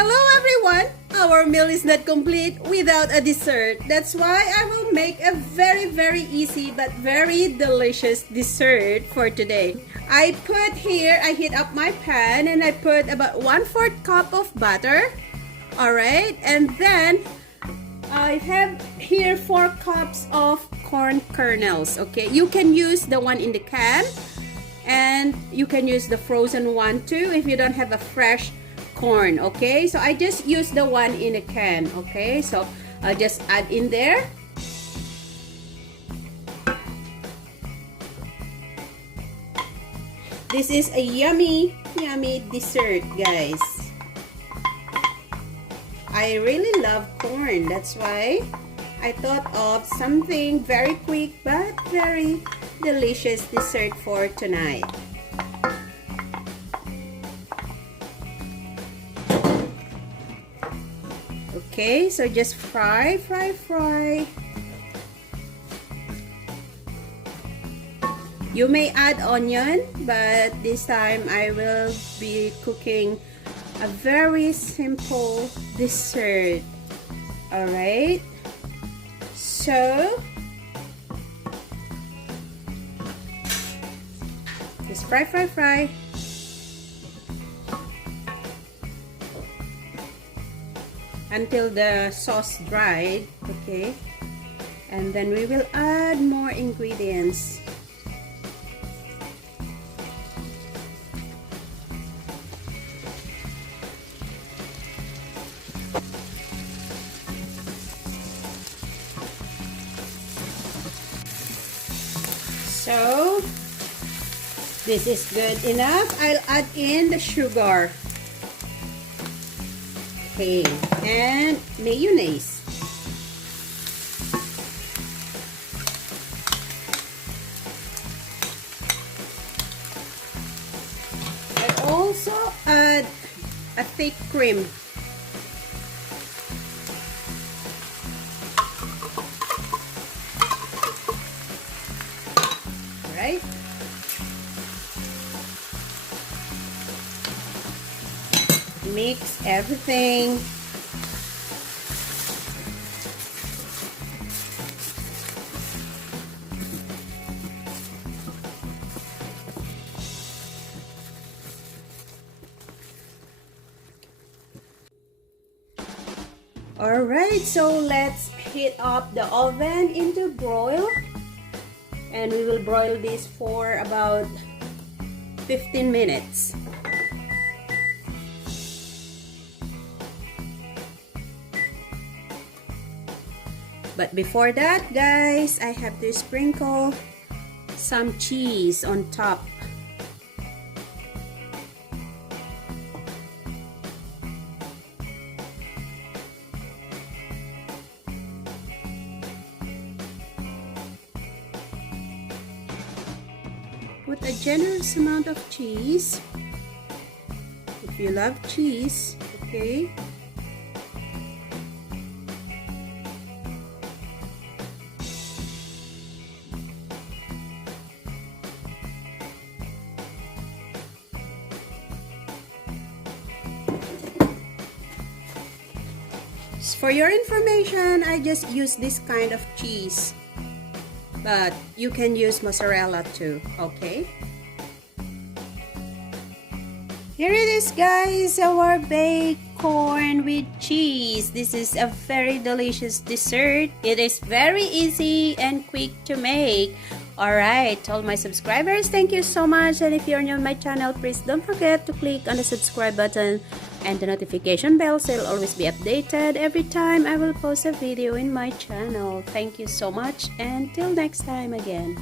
Hello everyone! Our meal is not complete without a dessert. That's why I will make a very easy but very delicious dessert for today. I heat up my pan and I put about 1/4 cup of butter. Alright, and then I have here 4 cups of corn kernels. Okay, you can use the one in the can and you can use the frozen one too if you don't have a fresh corn. Okay, so I just use the one in a can. Okay, so I'll just add in there. This is a yummy dessert, guys. I really love corn. That's why I thought of something very quick but very delicious dessert for tonight. Okay, so just fry. You may add onion, but this time I will be cooking a very simple dessert. Alright, so just fry until the sauce dried. Okay, and then we will add more ingredients. So this is good enough. I'll add in the sugar. Okay, and mayonnaise. I also add a thick cream. Right? Mix everything. Alright, so let's heat up the oven into broil. And we will broil this for about 15 minutes. But before that, guys, I have to sprinkle some cheese on top. Put a generous amount of cheese if you love cheese. Okay, for your information, I just use this kind of cheese, but you can use mozzarella too. Okay, here it is, guys, our baked corn with cheese. This is a very delicious dessert. It is very easy and quick to make. Alright, all my subscribers, thank you so much. And if you're new on my channel, please don't forget to click on the subscribe button and the notification bell so you'll always be updated every time I will post a video in my channel. Thank you so much, and till next time again.